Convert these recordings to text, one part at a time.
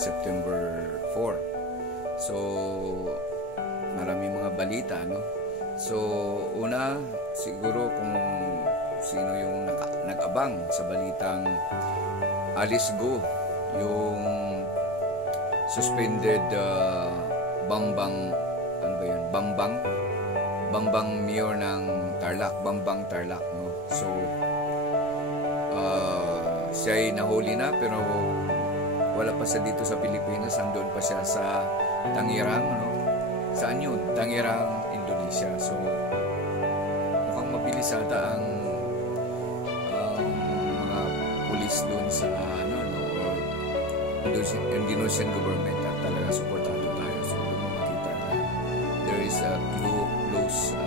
September 4. So, maraming mga balita, no? So, una, siguro kung sino yung nag-abang sa balitang Alice Go, yung suspended Bambang, ano ba yun? Bambang Mayor ng Tarlac, Bambang Tarlac, no? So, siya ay nahuli na pero wala pa siya dito sa Pilipinas, andun pa siya sa Tangirang, no? Saan yun? Tangirang, Indonesia. So, mukhang mabilis ata ang mga pulis doon sa ano, no? Or Indonesian government at talaga supportado tayo. So, doon mo makita na there is a close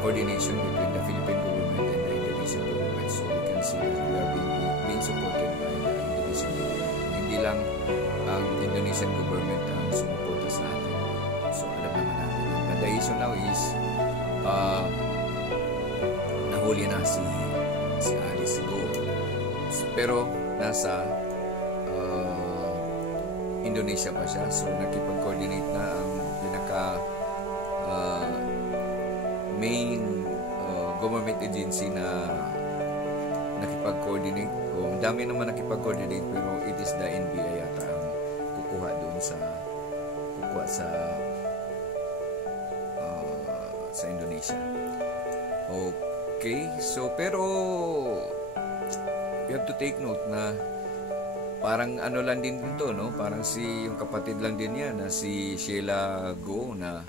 coordination between the Philippine government and the Indonesian government. So, we can see that we are being supported by the Indonesian government. Hindi lang ang Indonesian government ang sumuporta sa atin. So, alam naman natin. But the issue now is nahuli na si Alice Go. Pero nasa Indonesia pa siya. So, nakipag-coordinate na ang pinaka main government agency na nakipag-coordinate. O, dami naman nakipag-coordinate pero it is the NBI yata ang kukuha doon sa Indonesia. Okay, so pero you have to take note na parang ano lang din dito, no? Parang yung kapatid lang din niya na si Sheila Go na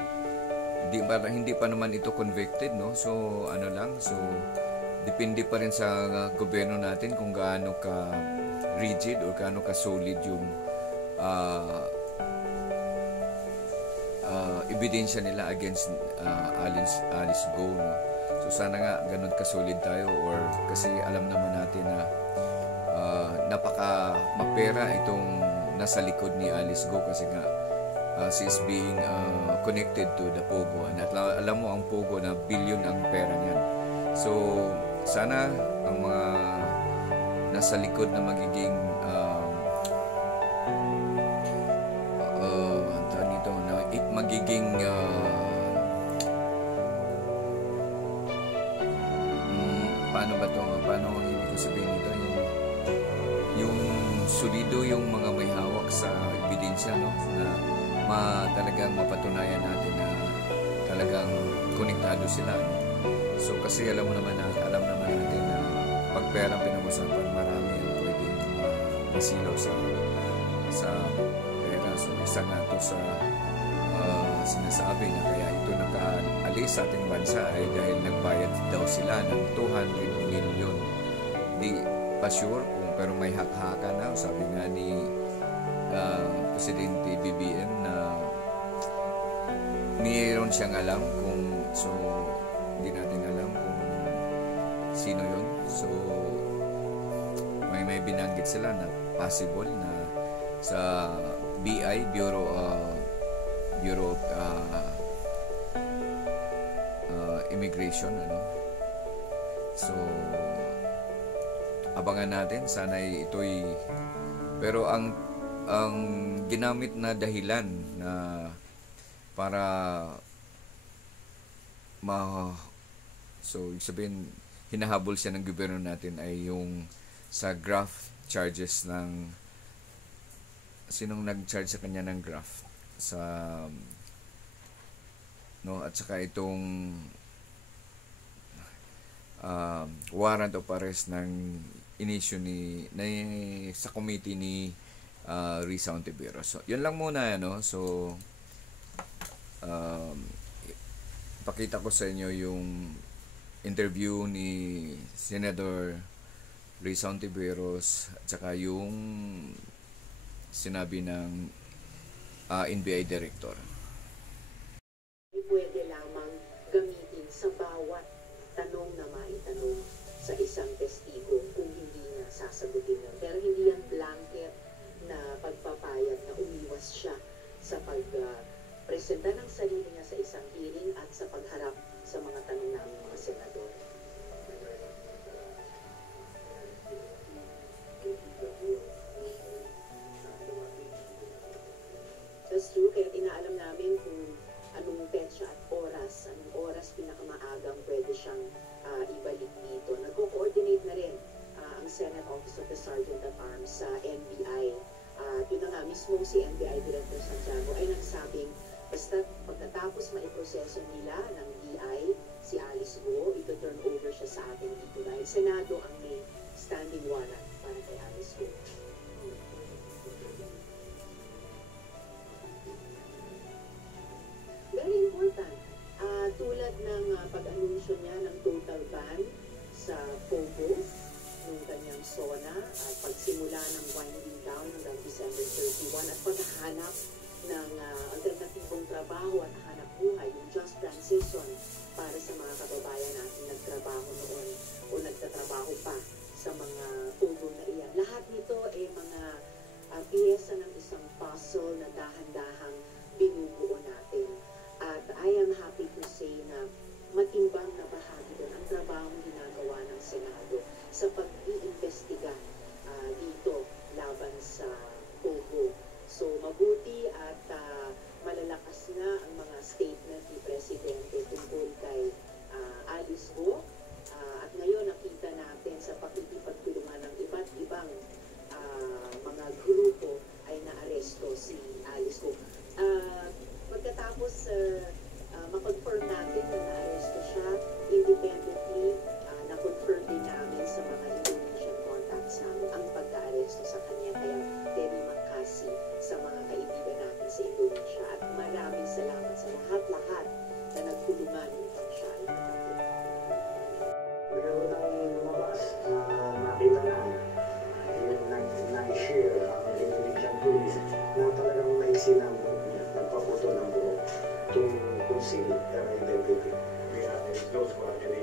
hindi pa naman ito convicted, no? So ano lang, so depende pa rin sa gobyerno natin kung gaano ka rigid o gaano ka solid yung ebidensya nila against Alice Go, no? So sana nga ganun ka-solid tayo, or kasi alam naman natin na napaka mapera itong nasa likod ni Alice Go kasi nga she is being connected to the Pogo, at alam mo ang Pogo na billion ang pera niyan. So sana ang mga nasa likod na magiging magiging paano ba to? Paano ang ibig ko sabihin nito? Yung solido yung mga may hawak sa ebidensya, no? Na talagang mapatunayan natin na talagang konektado sila, no? So kasi alam naman natin na pag perang pinag-usapan, marami ang pwedeng masilaw sa pera. So isa nga to sa sinasabi na kaya ito nakaalis sa ating bansa ay dahil nagbayad daw sila ng 200 million. Di pa sure kung, pero may hak-haka na. Sabi nga ni Presidente BBM na mayroon siyang alam kung, so hindi natin alam kung sino yun. So may binanggit sila na possible na sa BI, Bureau of Immigration, ano. So abangan natin, sana ito'y, pero ang ginamit na dahilan na para so sabihin hinahabol siya ng gobyerno natin ay yung sa graft charges ng sinong nag-charge sa kanya ng graft sa no, at saka itong warrant of arrest ng inisyu sa committee ni Risa Ontiveros. So yun lang muna, ano. So pakita ko sa inyo yung interview ni Senator Risa Ontiveros at saka yung sinabi ng NBI Director. Pwede lamang gamitin sa bawat tanong na maitanong sa isang testigo kung hindi na sasagutin yun. Pero hindi yan blanket na pagpapayag na umiwas siya sa pag-presenta ng sarili niya sa isang hearing at sa pagharap sa mga tanong namin mga senador. siyang ibalik dito. Nagko-coordinate na rin ang Senate Office of the Sergeant at Arms sa NBI. Yun na nga, mismo si NBI Director Santiago ay nagsabing basta pagkatapos maiproseso nila ng DI si Alice Go, ito-turn over siya sa atin dito dahil Senado ang may standing warrant para kay Alice Go. Very important. Tulad ng pag-anunsyo niya ng total ban sa Pogo, ng kanyang SONA, at pagsimula ng winding down hanggang December 31 at paghahanap ng alternatibong trabaho at hanap buhay, yung just transition para sa mga kababayan natin nagtrabaho noon o nagtatrabaho pa sa mga Pogo na iyan. Lahat nito ay mga piyesa ng isang puzzle na dahan-dahang binubuo natin. At I am happy to say na matimbang na bahagi doon ang trabaho ginagawa ng Senado sa pag-iimbestiga dito laban sa Pogo. So mabuti at malalakas na ang mga statement ni Presidente tungkol kay Alice Go. At ngayon nakita natin sa pakikipagtulungan ng iba't ibang mga grupo ay naaresto si Alice Go. Pagkatapos ma-confirm natin na naaresto siya independently, na-confirm din namin sa mga Indonesian contacts namin ang pagka-aresto sa kanya. Kaya very makasi sa mga kaibigan natin sa Indonesia. At maraming salamat sa lahat-lahat na nagtulungan upang siya ay makapit. Meron ang lumabas na nakita namin nag-share ang Indonesian police na talagang may sinambo, nagpaputo ng buhok kung si her identity. We have those coordinated